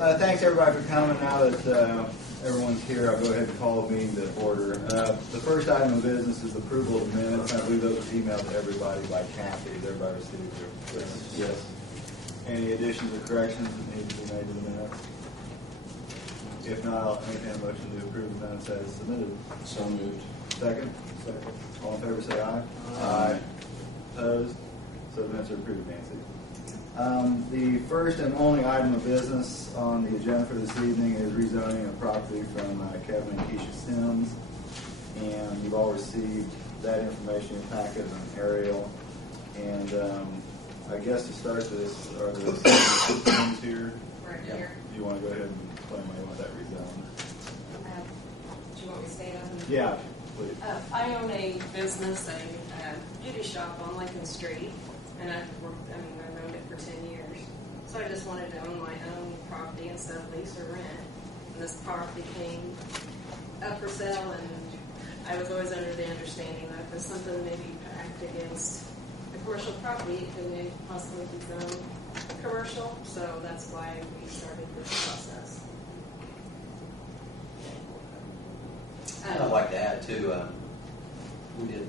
Thanks everybody for coming. Now that everyone's here, I'll go ahead and call the meeting to order. The first item of business is approval of the minutes. I believe those were emailed to everybody by Kathy. Has everybody received their minutes? Yes. Any additions or corrections that need to be made to the minutes? If not, I'll entertain a motion to approve the minutes as submitted. So moved. Second? Second. All in favor say aye. Aye. Opposed? So the minutes are approved, Nancy. The first and only item of business on the agenda for this evening is rezoning a property from Kevin and Kecia Sims. And you've all received that information in your packet and an aerial. And I guess to start this, are there things here? Right here. Do you want to go ahead and explain why you want that rezoned? Do you want me to state on? Yeah, please. I own a business, a beauty shop on Lincoln Street, and I've owned it for 10 years. So I just wanted to own my own property instead of lease or rent. And this property came up for sale, and I was always under the understanding that if there's something maybe act against the commercial property, it could maybe possibly be zoned commercial. So that's why we started this process. I'd like to add too, we did,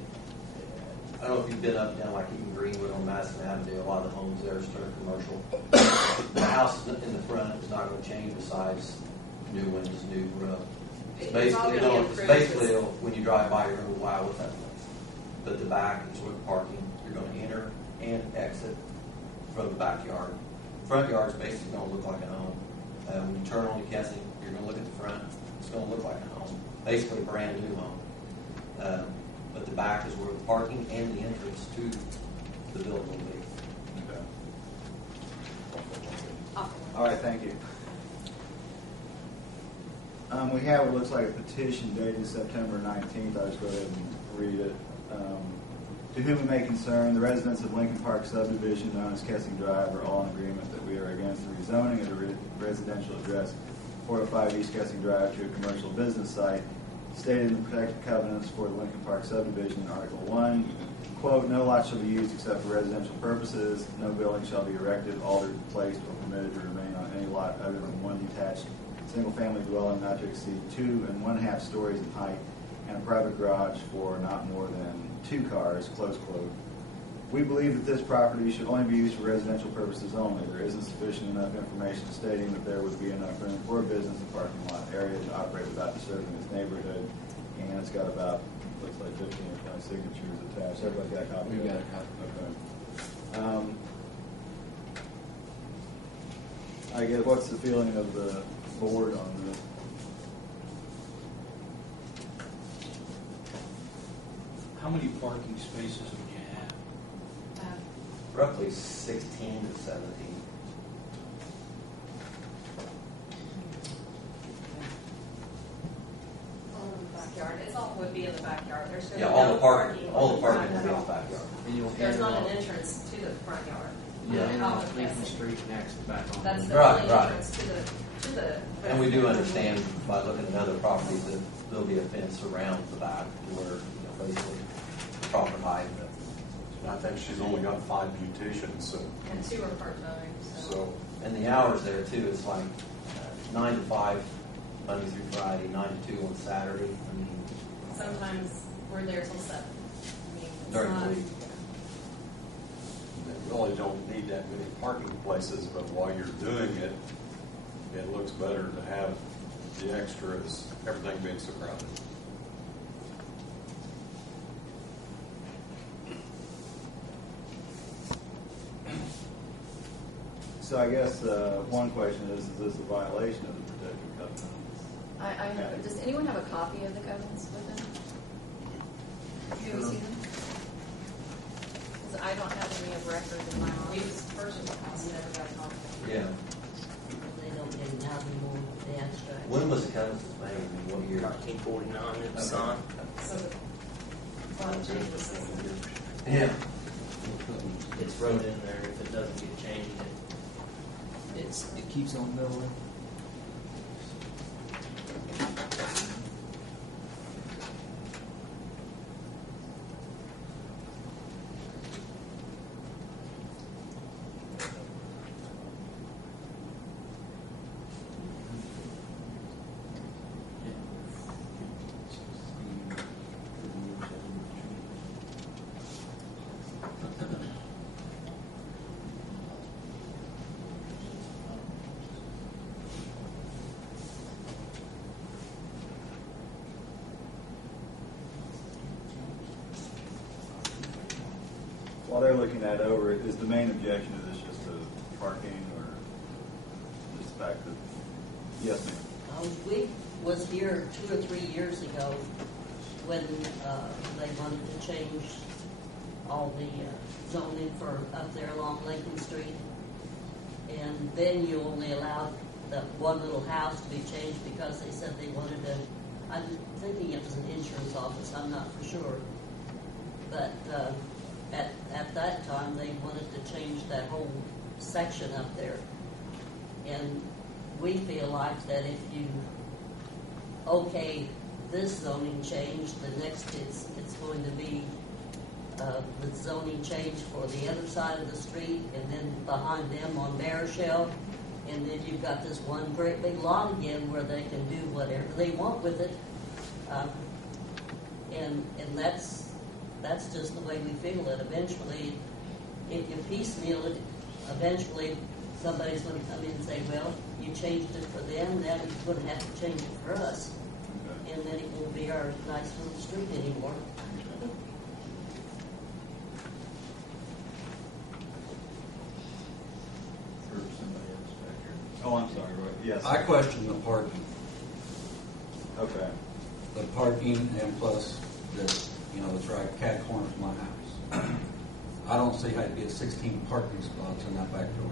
I don't know if you've been up and down like even Greenwood on Madison Avenue, a lot of the homes there are starting commercial. The house in the front is not going to change besides new windows, new roof. It's basically when you drive by, you're going to go, wow, what's that place? But the back is where the parking, you're going to enter and exit from the backyard. Front yard is basically going to look like a home. When you turn on to Kecia, you're going to look at the front, it's going to look like a home. Basically a brand new home. But the back is where the parking and the entrance to the building will be. Okay. All right, thank you. We have what looks like a petition dated September 19th. I'll just go ahead and read it. To whom it may concern, the residents of Lincoln Park subdivision known as Kecia Drive are all in agreement that we are against the rezoning of the residential address 405 East Kecia Drive to a commercial business site, stated in the protected covenants for the Lincoln Park subdivision in Article 1, quote, no lot shall be used except for residential purposes, no building shall be erected, altered, placed, or permitted to remain on any lot other than one detached single-family dwelling not to exceed 2 1/2 stories in height, and a private garage for not more than 2 cars, close quote. We believe that this property should only be used for residential purposes only. There isn't sufficient enough information stating that there would be enough room for a business and parking lot area to operate without disturbing this neighborhood. And it's got about, looks like 15 or 20 signatures attached. Everybody got a copy? We've got a copy. Okay. I guess, what's the feeling of the board on this? How many parking spaces would you have? Roughly 16 to 17. All in the backyard. It's all would be in the backyard. There's Yeah, no all the parking will be front in at the all. backyard. There's not an entrance to the front yard. Yeah, Off and of Lincoln Kecia. Street next back on. That's the Right, only right. entrance to the. And we do understand by looking at other properties that there'll be a fence around the back to where, basically the proper height. I think she's only got 5 beauticians, so. And 2 are part-time, So And the hours there too, it's like 9 to 5 Monday through Friday, 9 to 2 on Saturday. I mean, sometimes we're there till 7. I mean, it's during not, the week. you really don't need that many parking places, but while you're doing it, it looks better to have the extras, everything being so crowded. So I guess one question is this a violation of the protected covenants? Does anyone have a copy of the covenants with them? Do you see them? 'Cause I don't have any of record in my we office. purchased the house and never got a copy. Yeah. They don't get now anymore, the abstract. When was the covenant made? I mean, what year? 1949 it was Okay. signed. So the bottom change was Yeah. It's wrote in there. If it doesn't get changed, it keeps on going. that over, is the main objection to this just the parking or just the fact that, yes, ma'am? We was here 2 or 3 years ago when they wanted to change all the zoning for up there along Lincoln Street. And then you only allowed that one little house to be changed because they said they wanted to, I'm thinking it was an insurance office, I'm not for sure. But at that time, they wanted to change that whole section up there. And we feel like that if you this zoning change, the next it's going to be the zoning change for the other side of the street, and then behind them on Marischal, and then you've got this one great big lot again where they can do whatever they want with it, and that's just the way we feel that eventually, if you piecemeal it, eventually somebody's going to come in and say, well, you changed it for them, now you're going to have to change it for us. Okay. And then it won't be our nice little street anymore. For somebody else back here. Oh, I'm sorry, Roy. Yes. I question the parking. Okay. The parking and plus the, it's right cat corner from my house. I don't see how you get 16 parking spots in that back door.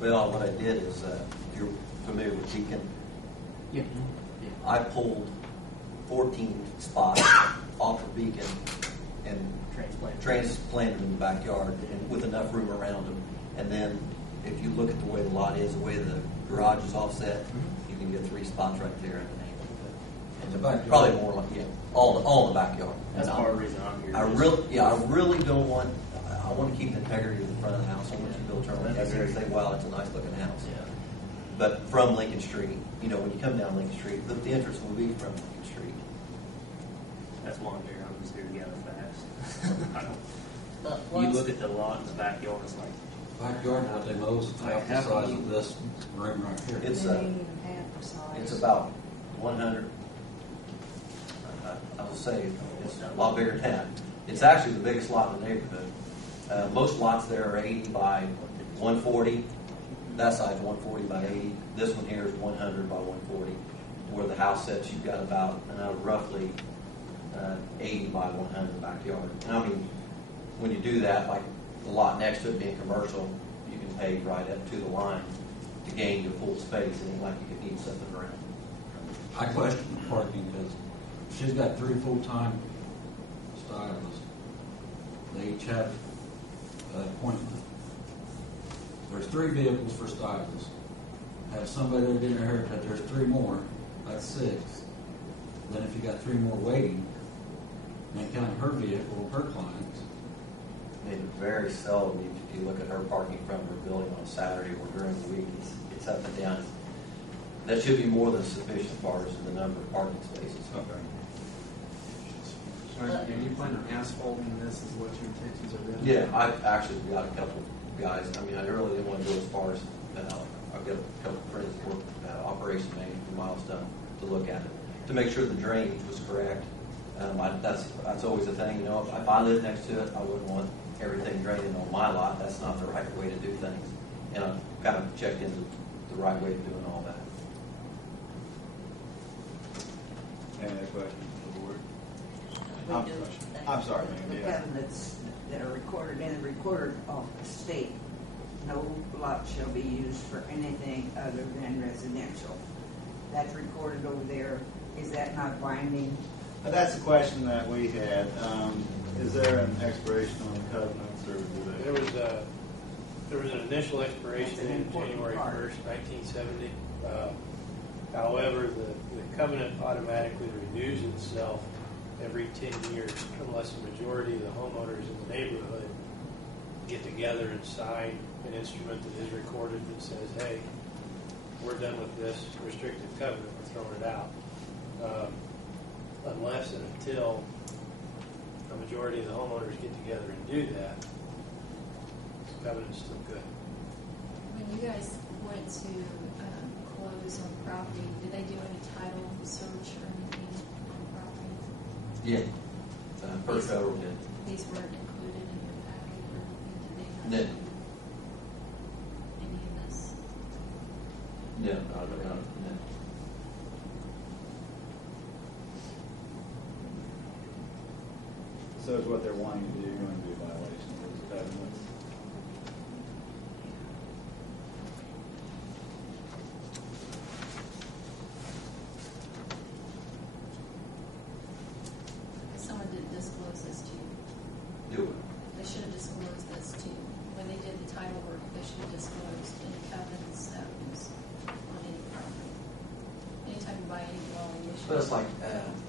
Well, what I did is, if you're familiar with Beacon, Yeah. I pulled 14 spots off of Beacon and transplanted them in the backyard and with enough room around them. And then if you look at the way the lot is, the way the garage is offset, you can get 3 spots right there in the neighborhood. And The backyard. Probably more like, all in the backyard. That's part of the reason I'm here. I really don't want, I want to keep the integrity of the front of the house. I want you to be able to turn around and say, wow, it's a nice looking house. Yeah. But from Lincoln Street, when you come down Lincoln Street, the entrance will be from Lincoln Street. That's why I'm here. I'm just here to get out fast. I don't- But You once, look at the lot in the backyard, it's like, Backyard, what they mow is half the size of this room right here. It's They ain't even half the size. It's about 100. I will say it's a lot bigger than that. It's actually the biggest lot in the neighborhood. Most lots there are 80 by 140. That side's 140 by 80. This one here is 100 by 140. Where the house sits, you've got about roughly 80 by 100 backyard. And I mean, when you do that, like the lot next to it being commercial, you can pave right up to the line to gain your full space. It ain't like you could need something around. I question the parking because she's got 3 full-time stylists. They each have an appointment. There's 3 vehicles for stylists. Have somebody there getting a haircut, there's 3 more. That's 6. Then if you got 3 more waiting, and counting her vehicle, her clients, I mean, very seldom, if you look at her parking in front of her building on Saturday or during the week, it's up and down. That should be more than sufficient as far as the number of parking spaces. Okay. Sorry, do you plan on asphalting this? Is what your intentions are doing? Yeah, I've actually got a couple of guys. I mean, I really didn't want to go as far as, I've got a couple of friends that work operation manager for Milestone to look at it, to make sure the drainage was correct. That's always a thing, if I lived next to it, I wouldn't want everything draining on my lot. That's not the right way to do things. And I've kind of checked into the right way of doing all that. Any other questions for the board? we do. I'm sorry, The ma'am. Yeah. covenants that are recorded in the recorder of the state, no lot shall be used for anything other than residential. That's recorded over there. Is that not binding? That's the question that we had. Is there an expiration on the covenants, or do they? There was an initial expiration That's an in important January part. 1st, 1970. However, the covenant automatically renews itself every 10 years unless a majority of the homeowners in the neighborhood get together and sign an instrument that is recorded that says, hey, we're done with this restrictive covenant, we're throwing it out. Unless and until a majority of the homeowners get together and do that, the covenant's still good. When you guys went to close on property, did they do any title search or anything on property? Yeah. First Federal did. These weren't included in your packet or anything? No, any of this? no. So is what they're wanting to do going to be a violation of those covenants? Someone didn't disclose this to you. Do it. They should have disclosed this to you. When they did the title work, they should have disclosed any covenants that was on any property. Anytime you buy any dwelling, they should. But it's like,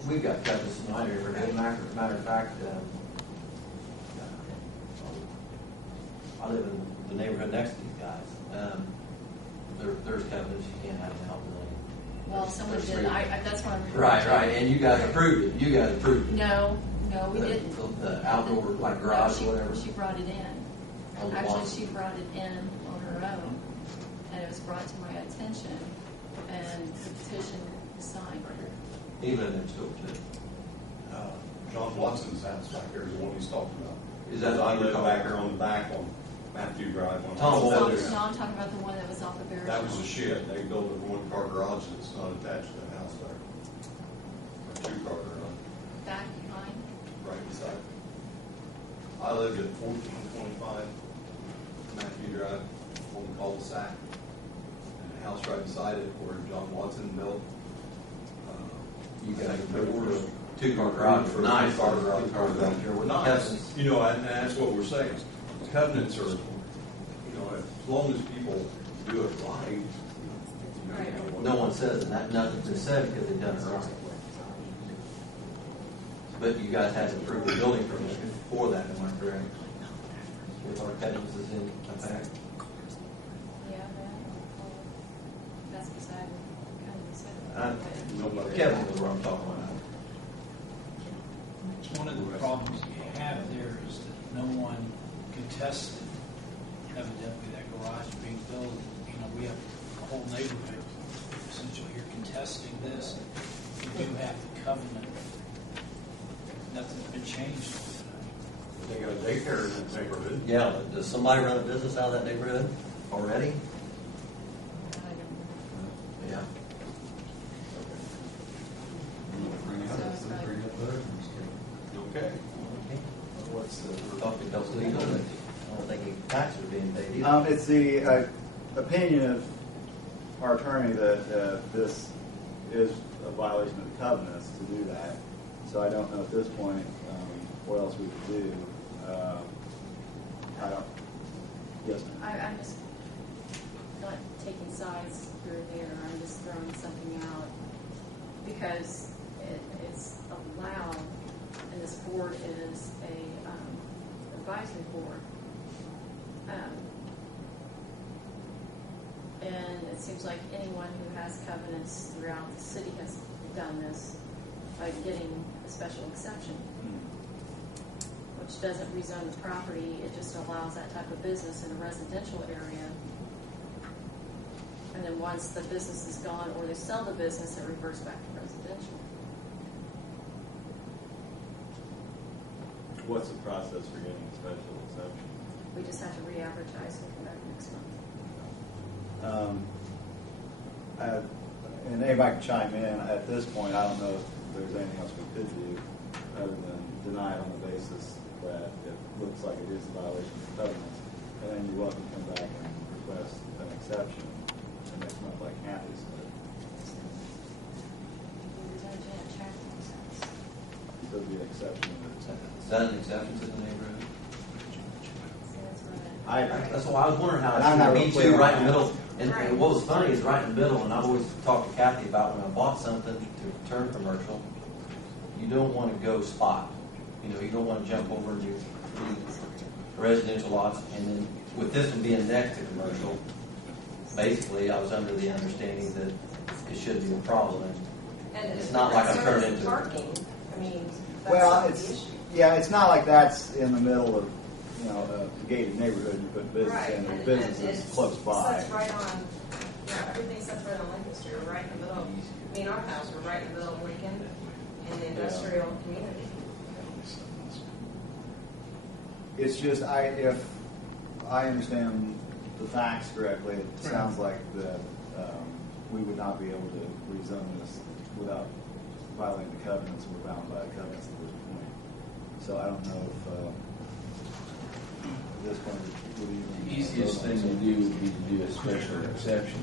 we've got covenants in my neighborhood. Matter of fact, I live in the neighborhood next to these guys. There's covenants you can't have an outbuilding. Well, someone There's did. three. That's what I'm. Right, and you guys approved it. No, we The- didn't. The outdoor, like garage No, or whatever. She brought it in. On the Actually, lawn. she brought it in on her own, and it was brought to my attention, and the petition was signed. Even in next door too. John Watson's house back there is the one he's talking about. Is that I what you're live talking back about? there on the back on Matthew Drive. on- Tom No, Walters. I'm talking about the one that was off of Barrett. That was a shed. They built a one-car garage that's not attached to the house there. A two-car garage, Back behind. right beside. I lived at 1425 Matthew Drive on the cul-de-sac. And the house right beside it where John Watson built. You got I think a there was two-car garage for nice. Two-car garage. Two-car back there with Nice. covenants. You know, and that's what we're saying. Covenants are, as long as people do it right. No one says that. Nothing's been said because they've done it wrong. But you guys had to approve the building permit for that, am I correct? If our covenants is in effect. Yeah, that's beside kind of beside. Kevin knows what I'm talking about. One of the problems you have there is that no one contested evidently that garage being built. You know, we have a whole neighborhood essentially here contesting this. You do have the covenant. Nothing's been changed on They got a daycare in that neighborhood. Yeah, but does somebody run a business out of that neighborhood already? Yeah. Bring it up, bring it up there. Okay. What's the, we're talking about legal, I don't think any taxes are being paid either. It's the opinion of our attorney that this is a violation of the covenants to do that. So I don't know at this point what else we could do. I don't. Yes, ma'am. I'm just not taking sides here or there. I'm just throwing something out because it's allowed, and this board is a advisory board. And it seems like anyone who has covenants throughout the city has done this by getting a special exception, which doesn't rezone the property. It just allows that type of business in a residential area. And then once the business is gone or they sell the business, it reverts back to residential. What's the process for getting a special exception? We just have to re-advertise and come back next month. And anybody can chime in. At this point, I don't know if there's anything else we could do other than deny it on the basis that it looks like it is a violation of the covenants. And then you're welcome to come back and request an exception the next month, like Kathy said. There'll be an exception. Is that an exception to the neighborhood? I That's why I was wondering how And I'm not it's real me clear too, on right in the that. middle. And what was funny is right in the middle, and I've always talked to Kathy about when I bought something to turn commercial, you don't want to go spot. You know, you don't want to jump over and do residential lots. And then with this one being next to commercial, basically I was under the understanding that it shouldn't be a problem. And It's not like I'm turning into. parking. I mean, that's Well, not the it's, issue. yeah, it's not like that's in the middle of, a gated neighborhood, you put business Right, in, and the business it's- is close by. Sits right on, everything sits right on Lincoln Street, we're right in the middle. I mean, our house, we're right in the middle of Lincoln and the industrial community. It's just, if I understand the facts correctly, it sounds like that we would not be able to rezone this without violating the covenants. We're bound by covenants at this point. So I don't know if at this point would even. The easiest thing to do would be to do a special exception.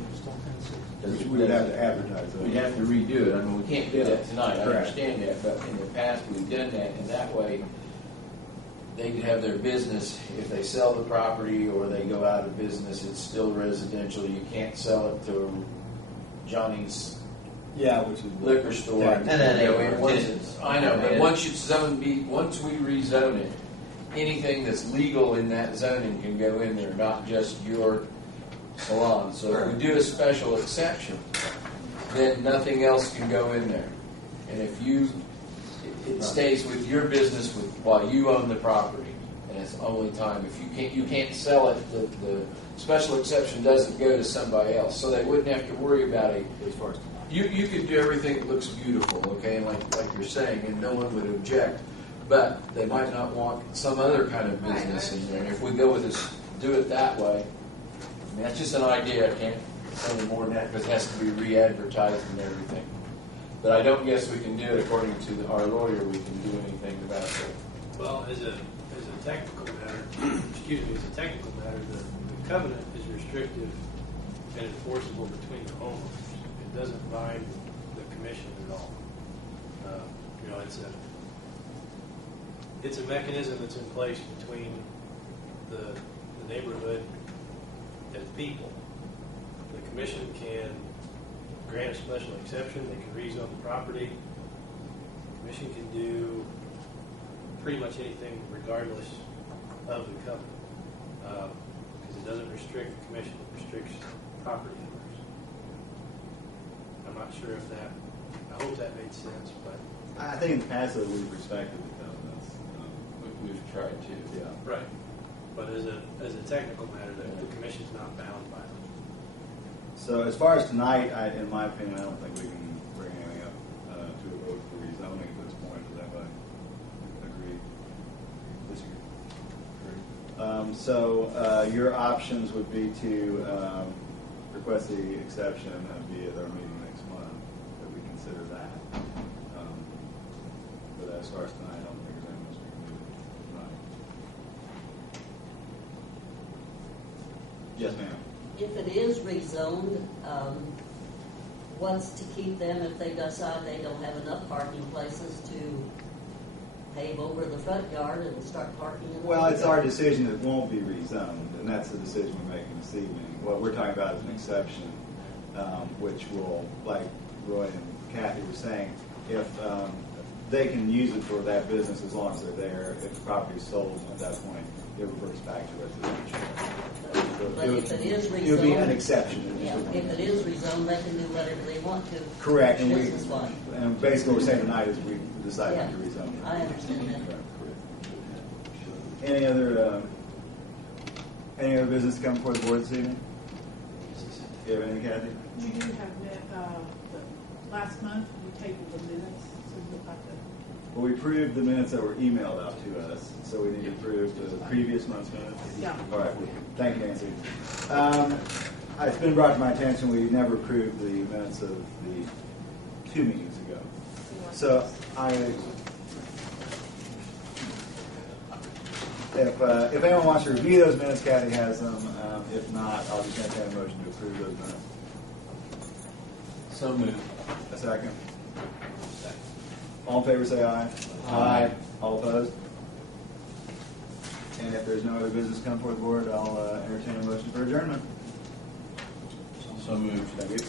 Which we would have to advertise. We'd have to redo it. I mean, we can't do that tonight. I Correct. understand that, but in the past, we've done that, and that way, they could have their business. If they sell the property or they go out of business, it's still residential. You can't sell it to Johnny's Yeah, which is liquor store. Yeah. And then they You know, were once business. it's- I know, but once we rezone it, anything that's legal in that zoning can go in there, not just your salon. So if we do a special exception, then nothing else can go in there. And if it stays with your business while you own the property, and it's the only time. If you can't sell it, the special exception doesn't go to somebody else, so they wouldn't have to worry about it. as far as You could do everything that looks beautiful, okay, and like you're saying, and no one would object, but they might not want some other kind of business in there. And if we go with this, do it that way, I mean, that's just an idea. I can't say any more than that because it has to be re-advertised and everything. But I don't guess we can do it according to our lawyer. We can do anything about it. Well, as a technical matter, the covenant is restrictive and enforceable between the homeowners. It doesn't bind the commission at all. It's a mechanism that's in place between the neighborhood and people. The commission can grant a special exception. They can rezone the property. The commission can do pretty much anything regardless of the covenant, because it doesn't restrict the commission, it restricts property owners. I'm not sure if I hope that made sense, but. I think in the past though we've respected the covenants. We've tried to. Yeah. Right. But as a technical matter, the commission's not bound by them. So as far as tonight, in my opinion, I don't think we can bring anything up to a vote for rezoning at this point. Does anybody agree? Disagree? So your options would be to request the exception and be at our meeting next month, that we consider that. But as far as tonight, I don't think there's anything else we can do tonight. Yes, ma'am. If it is rezoned, what's to keep them if they decide they don't have enough parking places to pave over the front yard and start parking in the Well, front it's yard? our decision it won't be rezoned, and that's the decision we're making this evening. What we're talking about is an exception, which will, like Roy and Kathy were saying, if they can use it for that business as long as they're there. If the property is sold at that point, it reverts back to residential. But if it is It would be an rezoned, exception. yeah, if it is rezoned, they can do whatever they want to. Correct. And Business-wise. and basically what we're saying tonight is we decide not to Yeah, rezone it. I understand that. Any other business to come before the board this evening? Do you have any, Kathy? We do have, last month, we tabled the minutes, so we'll have to. Well, we approved the minutes that were emailed out to us, so we need to approve the previous month's minutes. Yeah. All right, thank you, Nancy. It's been brought to my attention, we never approved the minutes of the 2 meetings ago. So if anyone wants to review those minutes, Kathy has them. If not, I'll just entertain a motion to approve those minutes. So moved. A second. All in favor, say aye. Aye. All opposed? And if there's no other business to come before the board, I'll entertain a motion for adjournment. So moved. Thank you.